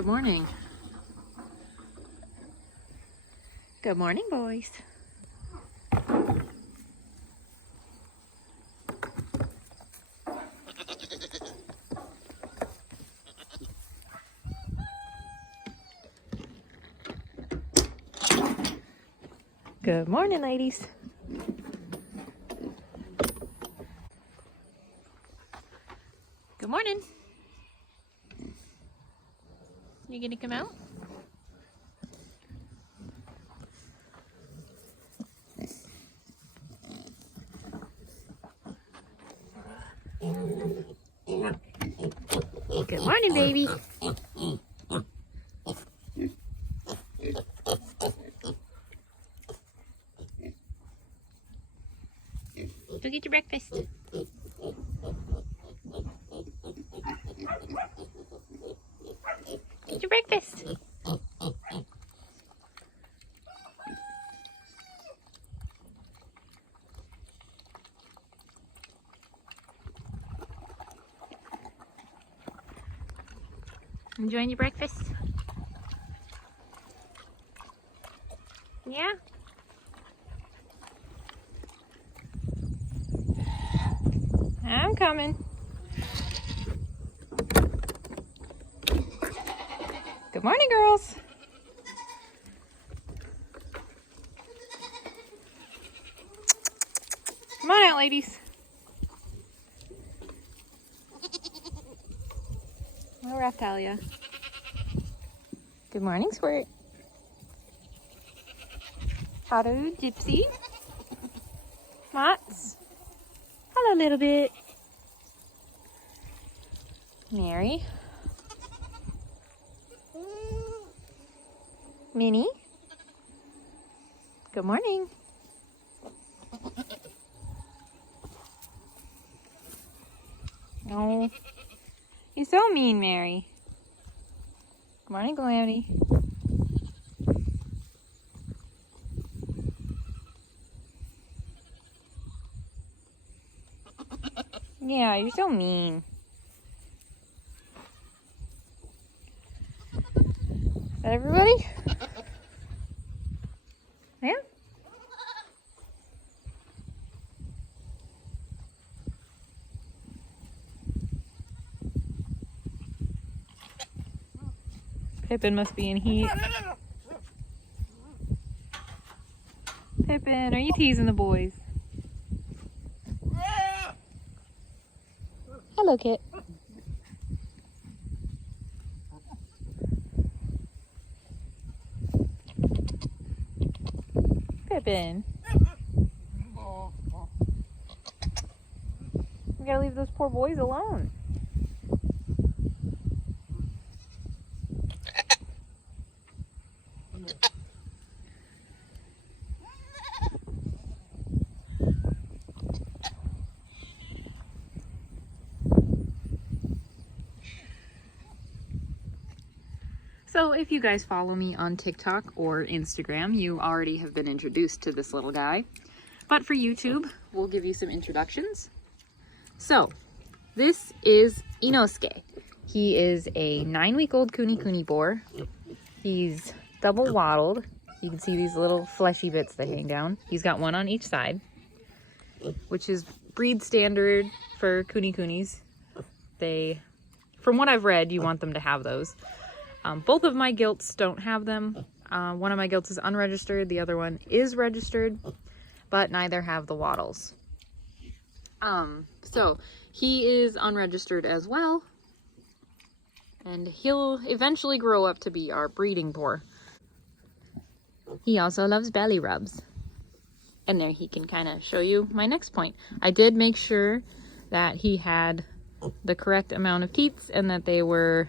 Good morning. Good morning, boys. Good morning, ladies. Good morning. You gonna come out? Good morning, baby. Go get your breakfast. Get your breakfast. Enjoying your breakfast? Yeah? I'm coming. Good morning, girls. Come on out, ladies. Hello, Raftalia. Good morning, Squirt. Hello, Gypsy. Mots. Hello, little bit. Mary. Minnie. Good morning. Oh, you're so mean, Mary. Good morning, Calamity. Yeah, you're so mean. Is that everybody? Yeah? Pippin must be in heat. Pippin, are you teasing the boys? Hello, Kit. Pippin. We gotta leave those poor boys alone. So if you guys follow me on TikTok or Instagram, you already have been introduced to this little guy. But for YouTube, we'll give you some introductions. So this is Inosuke. He is a 9-week-old kunekune boar. He's double wattled. You can see these little fleshy bits that hang down. He's got one on each side, which is breed standard for kunekunes. From what I've read, you want them to have those. Both of my gilts don't have them. One of my gilts is unregistered, the other one is registered, but neither have the wattles. So he is unregistered as well, and he'll eventually grow up to be our breeding boar. He also loves belly rubs. And there he can kind of show you my next point. I did make sure that he had the correct amount of teats and that they were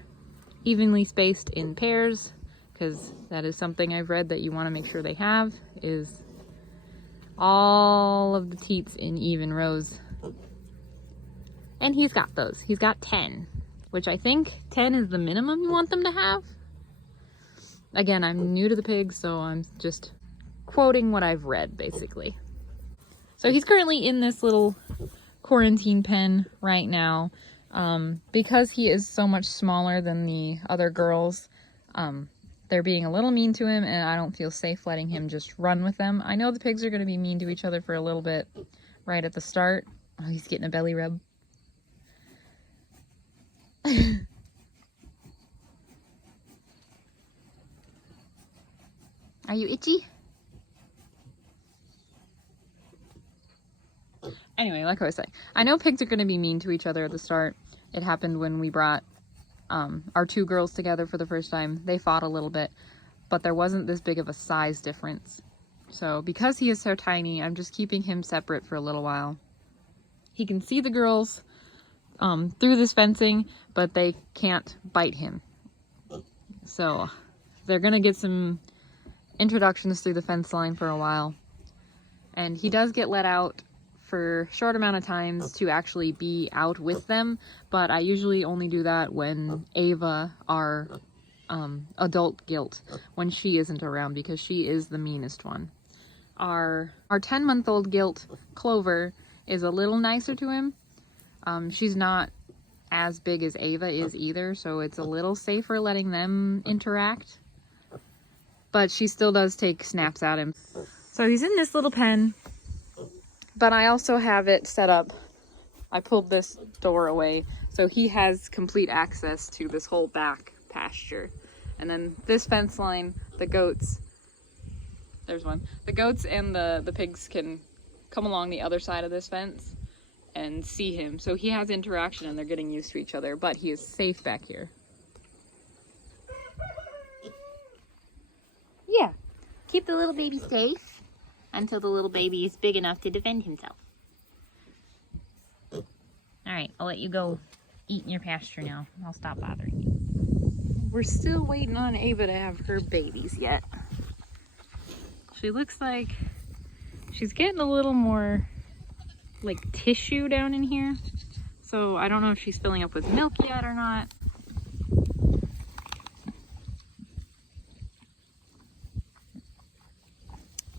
evenly spaced in pairs, because that is something I've read that you want to make sure they have, is all of the teats in even rows. And he's got those. He's got 10, which I think 10 is the minimum you want them to have. Again, I'm new to the pigs, so I'm just quoting what I've read, basically. So he's currently in this little quarantine pen right now. Because he is so much smaller than the other girls, They're being a little mean to him, and I don't feel safe letting him just run with them. I know the pigs are going to be mean to each other for a little bit right at the start. Oh, he's getting a belly rub. Are you itchy? Anyway, like I was saying, I know pigs are going to be mean to each other at the start. It happened when we brought our two girls together for the first time. They fought a little bit, but there wasn't this big of a size difference. So because he is so tiny, I'm just keeping him separate for a little while. He can see the girls through this fencing, but they can't bite him. So they're going to get some introductions through the fence line for a while. And he does get let out for short amount of times to actually be out with them, but I usually only do that when Ava, our adult gilt, when she isn't around, because she is the meanest one. Our 10-month-old gilt, Clover, is a little nicer to him. She's not as big as Ava is either, so it's a little safer letting them interact, but she still does take snaps at him. So he's in this little pen, but I also have it set up. I pulled this door away, so he has complete access to this whole back pasture. And then this fence line, the goats, there's one. The goats and the pigs can come along the other side of this fence and see him. So he has interaction and they're getting used to each other, but he is safe back here. Yeah, keep the little baby safe until the little baby is big enough to defend himself. Alright, I'll let you go eat in your pasture now. I'll stop bothering you. We're still waiting on Ava to have her babies yet. She looks like she's getting a little more like tissue down in here. So I don't know if she's filling up with milk yet or not.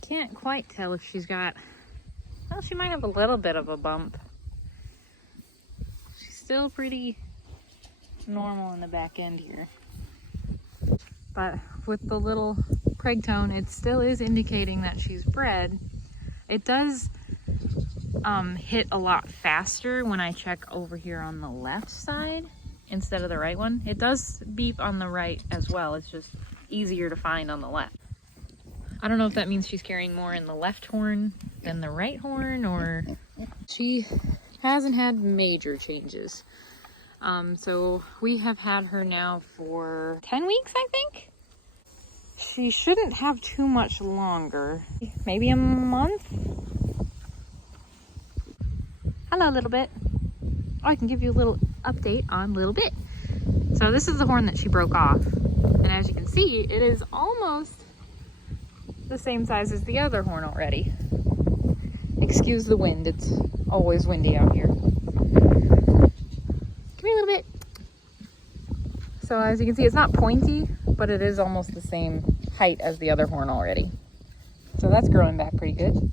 Can't quite tell if she's got, well, she might have a little bit of a bump. She's still pretty normal in the back end here. But with the little preg tone, it still is indicating that she's bred. It does hit a lot faster when I check over here on the left side instead of the right one. It does beep on the right as well. It's just easier to find on the left. I don't know if that means she's carrying more in the left horn than the right horn, or she hasn't had major changes. So we have had her now for 10 weeks, I think. She shouldn't have too much longer. Maybe a month? Hello, Little Bit. Oh, I can give you a little update on Little Bit. So this is the horn that she broke off. And as you can see, it is almost the same size as the other horn already. Excuse the wind, it's always windy out here. Come here, Little Bit. So as you can see, it's not pointy, but it is almost the same height as the other horn already. So that's growing back pretty good.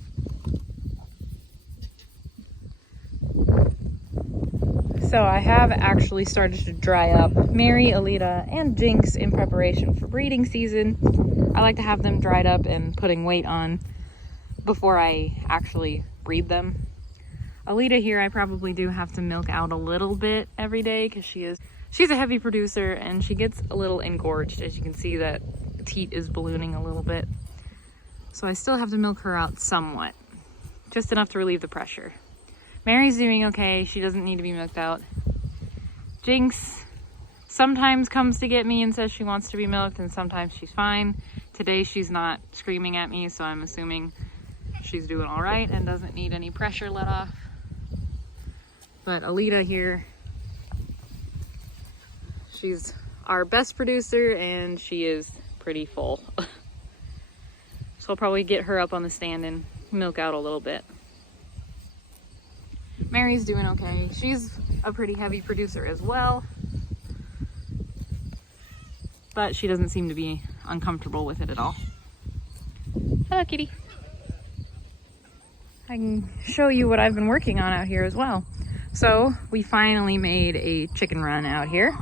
So I have actually started to dry up Mary, Alita, and Jinx in preparation for breeding season. I like to have them dried up and putting weight on before I actually breed them. Alita here, I probably do have to milk out a little bit every day because she's a heavy producer and she gets a little engorged. As you can see, that teat is ballooning a little bit. So I still have to milk her out somewhat, just enough to relieve the pressure. Mary's doing okay. She doesn't need to be milked out. Jinx sometimes comes to get me and says she wants to be milked, and sometimes she's fine. Today she's not screaming at me, so I'm assuming she's doing all right and doesn't need any pressure let off. But Alita here, she's our best producer and she is pretty full. So I'll probably get her up on the stand and milk out a little bit. Mary's doing okay. She's a pretty heavy producer as well, but she doesn't seem to be uncomfortable with it at all. Hello, kitty. I can show you what I've been working on out here as well. So we finally made a chicken run out here,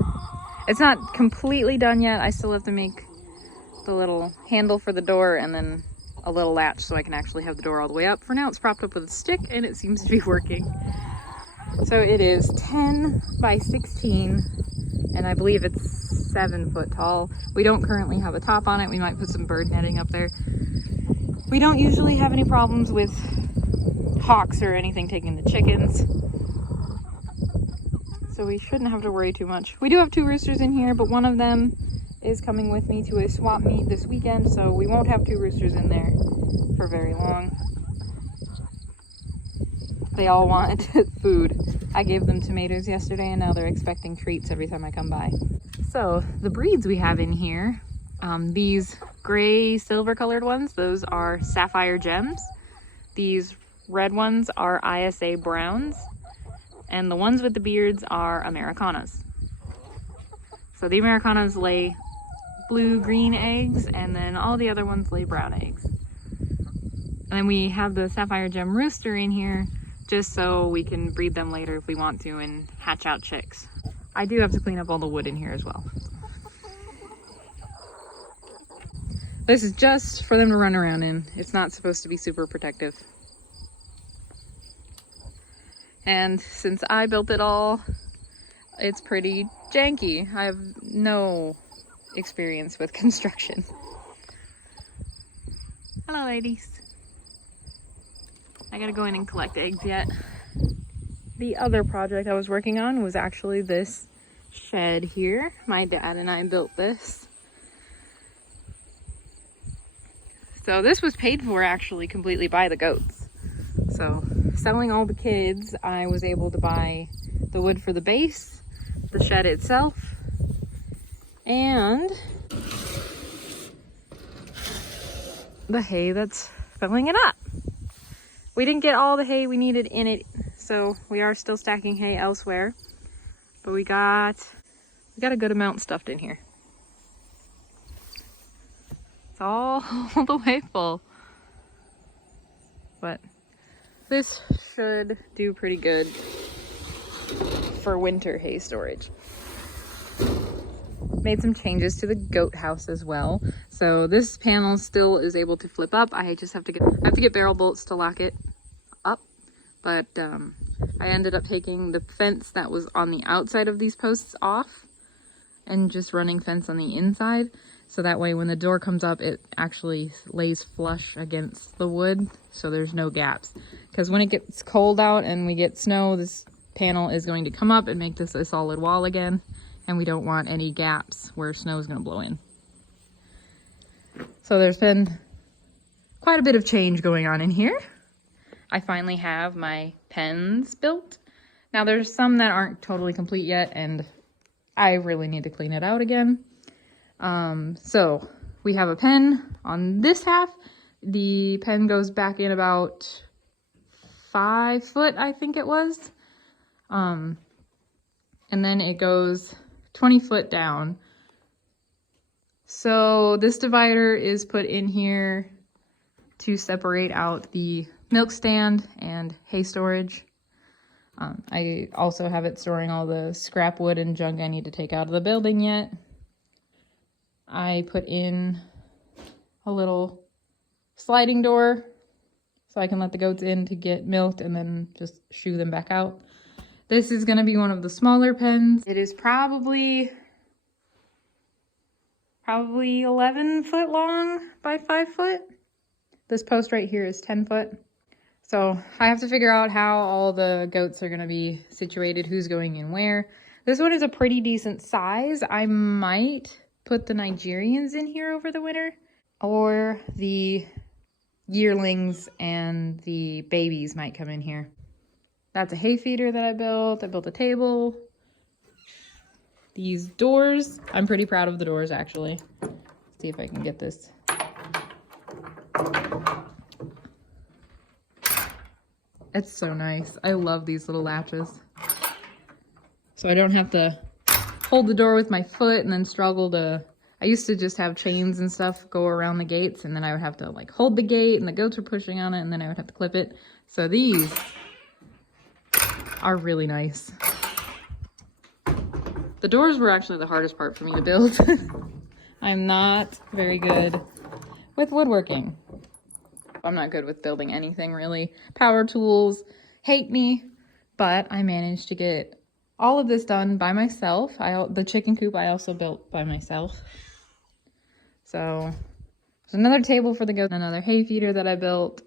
It's not completely done yet. I still have to make the little handle for the door and then a little latch so I can actually have the door all the way up. For now, it's propped up with a stick and it seems to be working. So it is 10 by 16 and I believe it's 7 foot tall. We don't currently have a top on it. We might put some bird netting up there. We don't usually have any problems with hawks or anything taking the chickens, so we shouldn't have to worry too much. We do have 2 roosters in here, but one of them is coming with me to a swap meet this weekend, so we won't have 2 roosters in there for very long. They all want food. I gave them tomatoes yesterday and now they're expecting treats every time I come by. So the breeds we have in here, these gray silver colored ones, those are sapphire gems. These red ones are ISA browns, and the ones with the beards are Americanas. So the Americanas lay blue-green eggs, and then all the other ones lay brown eggs. And then we have the sapphire gem rooster in here just so we can breed them later if we want to and hatch out chicks. I do have to clean up all the wood in here as well. This is just for them to run around in. It's not supposed to be super protective. And since I built it all, it's pretty janky. I have no experience with construction. Hello, ladies. I gotta go in and collect eggs yet. The other project I was working on was actually this shed here. My dad and I built this. So this was paid for actually completely by the goats. So selling all the kids, I was able to buy the wood for the base, the shed itself, and the hay that's filling it up. We didn't get all the hay we needed in it, so we are still stacking hay elsewhere, but we got a good amount stuffed in here. It's all the way full, but this should do pretty good for winter hay storage. Made some changes to the goat house as well. So this panel still is able to flip up. I just have to get barrel bolts to lock it up. But I ended up taking the fence that was on the outside of these posts off and just running fence on the inside. So that way when the door comes up, it actually lays flush against the wood, so there's no gaps. Because when it gets cold out and we get snow, this panel is going to come up and make this a solid wall again. And we don't want any gaps where snow is going to blow in. So there's been quite a bit of change going on in here. I finally have my pens built. Now there's some that aren't totally complete yet, and I really need to clean it out again. So we have a pen on this half. The pen goes back in about 5 foot, I think it was. And then it goes 20 foot down. So this divider is put in here to separate out the milk stand and hay storage. I also have it storing all the scrap wood and junk I need to take out of the building yet. I put in a little sliding door so I can let the goats in to get milked and then just shoo them back out. This is going to be one of the smaller pens. It is probably 11 foot long by 5 foot. This post right here is 10 foot. So I have to figure out how all the goats are going to be situated, who's going in where. This one is a pretty decent size. I might put the Nigerians in here over the winter, or the yearlings and the babies might come in here. That's a hay feeder that I built. I built a table. These doors, I'm pretty proud of the doors actually. Let's see if I can get this. It's so nice. I love these little latches. So I don't have to hold the door with my foot and then struggle to... I used to just have chains and stuff go around the gates, and then I would have to like hold the gate and the goats were pushing on it, and then I would have to clip it. So these are really nice. The doors were actually the hardest part for me to build. I'm not very good with woodworking. I'm not good with building anything really. Power tools hate me, but I managed to get all of this done by myself. The chicken coop I also built by myself. So there's another table for the goat, another hay feeder that I built.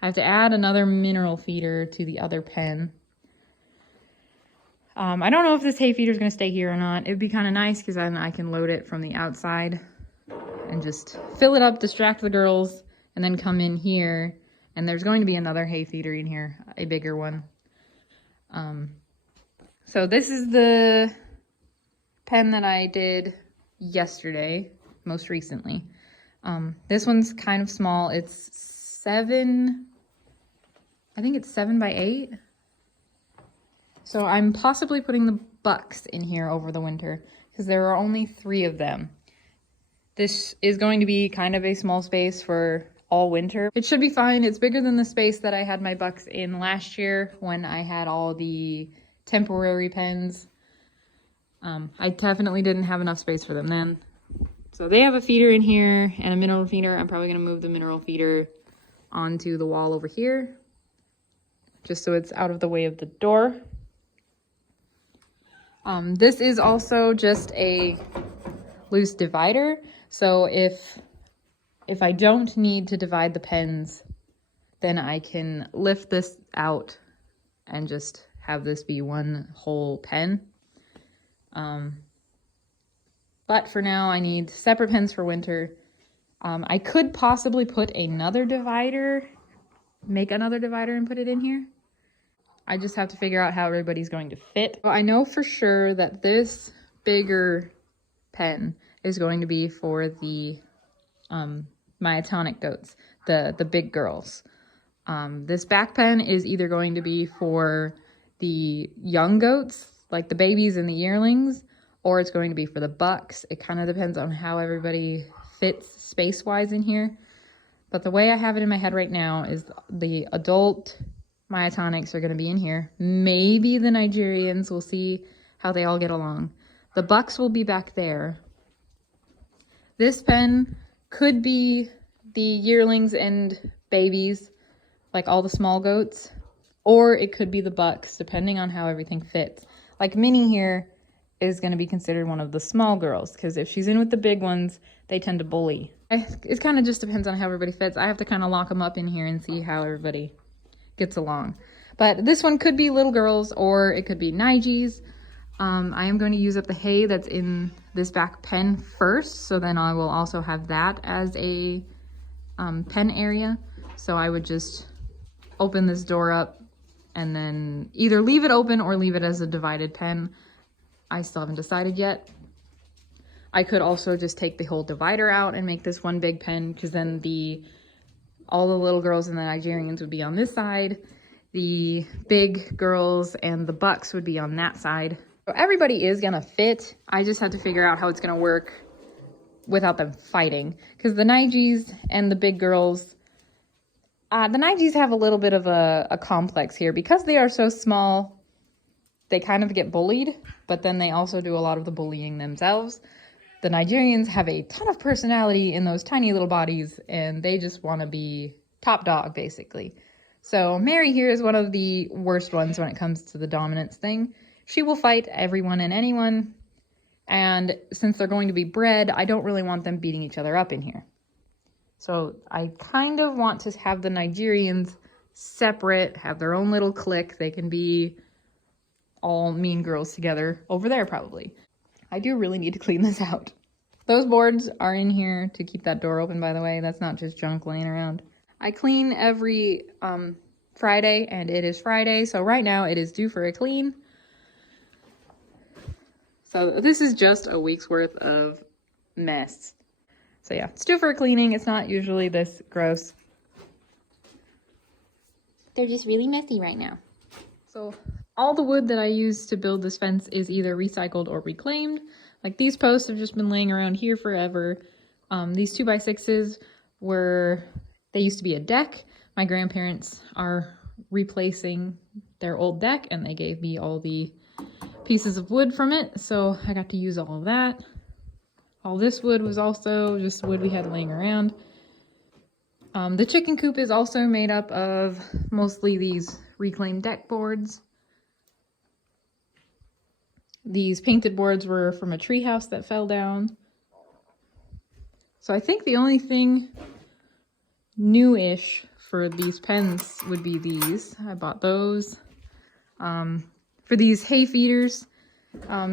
I have to add another mineral feeder to the other pen. I don't know if this hay feeder is going to stay here or not. It'd be kind of nice because then I can load it from the outside and just fill it up, distract the girls, and then come in here. And there's going to be another hay feeder in here, a bigger one. So this is the pen that I did yesterday, most recently. This one's kind of small. It's 7 by 8. So I'm possibly putting the bucks in here over the winter because there are only 3 of them. This is going to be kind of a small space for all winter. It should be fine. It's bigger than the space that I had my bucks in last year when I had all the temporary pens. I definitely didn't have enough space for them then. So they have a feeder in here and a mineral feeder. I'm probably going to move the mineral feeder onto the wall over here, just so it's out of the way of the door. This is also just a loose divider. So if I don't need to divide the pens, then I can lift this out and just have this be one whole pen. But for now, I need separate pens for winter. I could possibly put another divider, make another divider and put it in here. I just have to figure out how everybody's going to fit. Well, I know for sure that this bigger pen is going to be for the myotonic goats, the big girls. This back pen is either going to be for the young goats, like the babies and the yearlings, or it's going to be for the bucks. It kind of depends on how everybody fits space-wise in here. But the way I have it in my head right now is the adult myotonics are going to be in here. Maybe the Nigerians, we'll see how they all get along. The bucks will be back there. This pen could be the yearlings and babies, like all the small goats, or it could be the bucks, depending on how everything fits. Like Minnie here is going to be considered one of the small girls, because if she's in with the big ones, they tend to bully. It kind of just depends on how everybody fits. I have to kind of lock them up in here and see how everybody gets along. But this one could be little girls, or it could be Nigis. I am going to use up the hay that's in this back pen first, so then I will also have that as a pen area. So I would just open this door up and then either leave it open or leave it as a divided pen. I still haven't decided yet. I could also just take the whole divider out and make this one big pen, because then all the little girls and the Nigerians would be on this side. The big girls and the bucks would be on that side. So everybody is gonna fit. I just have to figure out how it's gonna work without them fighting. Because the Nigis and the big girls, the Nigis have a little bit of a complex here. Because they are so small, they kind of get bullied, but then they also do a lot of the bullying themselves. The Nigerians have a ton of personality in those tiny little bodies, and they just want to be top dog, basically. So Mary here is one of the worst ones when it comes to the dominance thing. She will fight everyone and anyone, and since they're going to be bred, I don't really want them beating each other up in here. So I kind of want to have the Nigerians separate, have their own little clique. They can be all mean girls together over there, probably. I do really need to clean this out. Those boards are in here to keep that door open, by the way. That's not just junk laying around. I clean every Friday, and it is Friday, so right now it is due for a clean. So this is just a week's worth of mess. So yeah, it's due for a cleaning. It's not usually this gross. They're just really messy right now. So all the wood that I used to build this fence is either recycled or reclaimed. Like these posts have just been laying around here forever. These 2x6s they used to be a deck. My grandparents are replacing their old deck, and they gave me all the pieces of wood from it, so I got to use all of that. All this wood was also just wood we had laying around. The chicken coop is also made up of mostly these reclaimed deck boards. These painted boards were from a treehouse that fell down. So I think the only thing new-ish for these pens would be these. I bought those. For these hay feeders,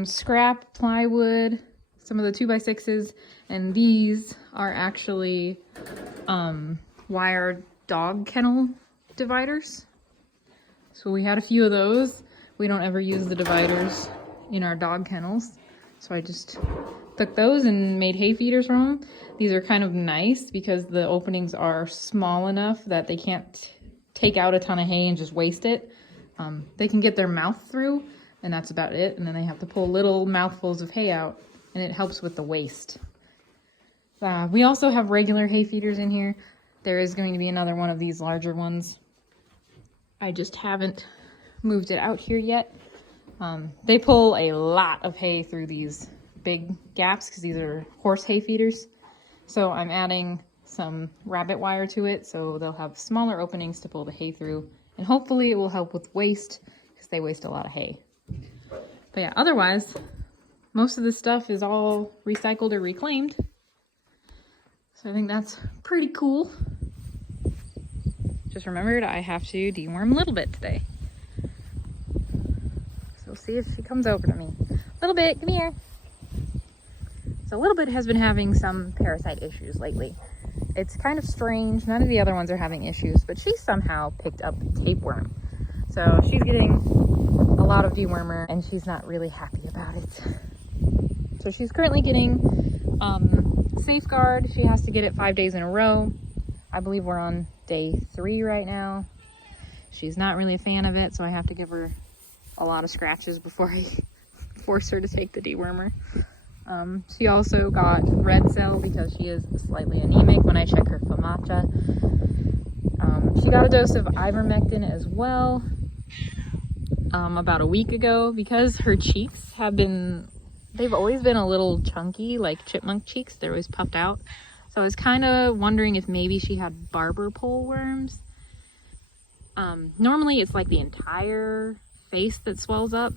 scrap plywood, some of the 2x6s, and these are actually wire dog kennel dividers. So we had a few of those. We don't ever use the dividers in our dog kennels, so I just took those and made hay feeders from them. These are kind of nice because the openings are small enough that they can't take out a ton of hay and just waste it. They can get their mouth through, and that's about it, and then they have to pull little mouthfuls of hay out, and it helps with the waste. We also have regular hay feeders in here. There is going to be another one of these larger ones. I just haven't moved it out here yet. They pull a lot of hay through these big gaps because these are horse hay feeders. So I'm adding some rabbit wire to it so they'll have smaller openings to pull the hay through. And hopefully it will help with waste because they waste a lot of hay. But yeah, otherwise, most of this stuff is all recycled or reclaimed. So I think that's pretty cool. Just remembered I have to deworm Little Bit today. So we'll see if she comes over to me. Little Bit, come here. So Little Bit has been having some parasite issues lately. It's kind of strange. None of the other ones are having issues, but she somehow picked up tapeworm. So she's getting a lot of dewormer and she's not really happy about it. So she's currently getting Safeguard. She has to get it 5 days in a row. I believe we're on day 3 right now. She's not really a fan of it, so I have to give her a lot of scratches before I force her to take the dewormer. She also got red cell because she is slightly anemic when I check her FAMACHA. She got a dose of ivermectin as well about a week ago because her cheeks have been, they've always been a little chunky, like chipmunk cheeks. They're always puffed out. So I was kind of wondering if maybe she had barber pole worms. Normally it's like the entire face that swells up.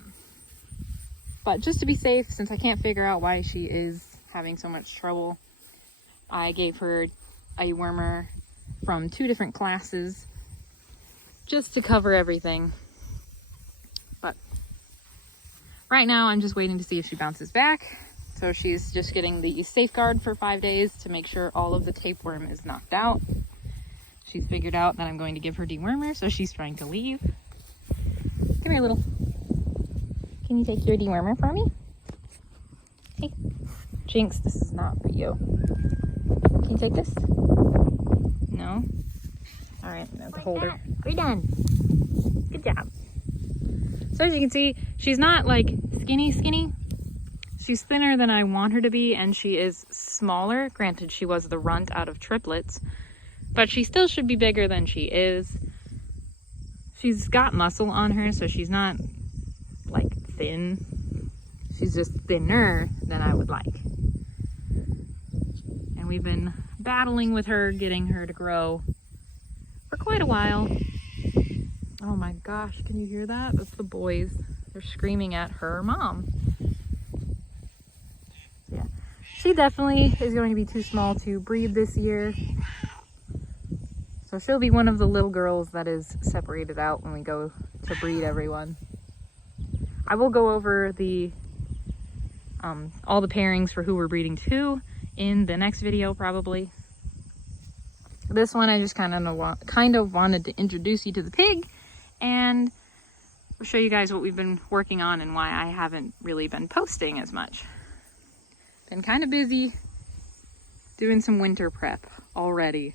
But just to be safe, since I can't figure out why she is having so much trouble, I gave her a wormer from 2 different classes just to cover everything. But right now I'm just waiting to see if she bounces back. So she's just getting the Safeguard for 5 days to make sure all of the tapeworm is knocked out. She's figured out that I'm going to give her dewormer, so she's trying to leave. Come here, little. Can you take your dewormer for me? Hey, Jinx, this is not for you. Can you take this? No? All right, I'm going to hold her. We're done. Good job. So as you can see, she's not like skinny. She's thinner than I want her to be, and she is smaller. Granted, she was the runt out of triplets, but she still should be bigger than she is. She's got muscle on her, so she's not like thin. She's just thinner than I would like. And we've been battling with her, getting her to grow for quite a while. Oh my gosh, can you hear that? That's the boys. They're screaming at her mom. Yeah, she definitely is going to be too small to breed this year. So she'll be one of the little girls that is separated out when we go to breed everyone. I will go over the all the pairings for who we're breeding to in the next video probably. This one I just kind of wanted to introduce you to the pig and show you guys what we've been working on and why I haven't really been posting as much. Been kind of busy doing some winter prep already.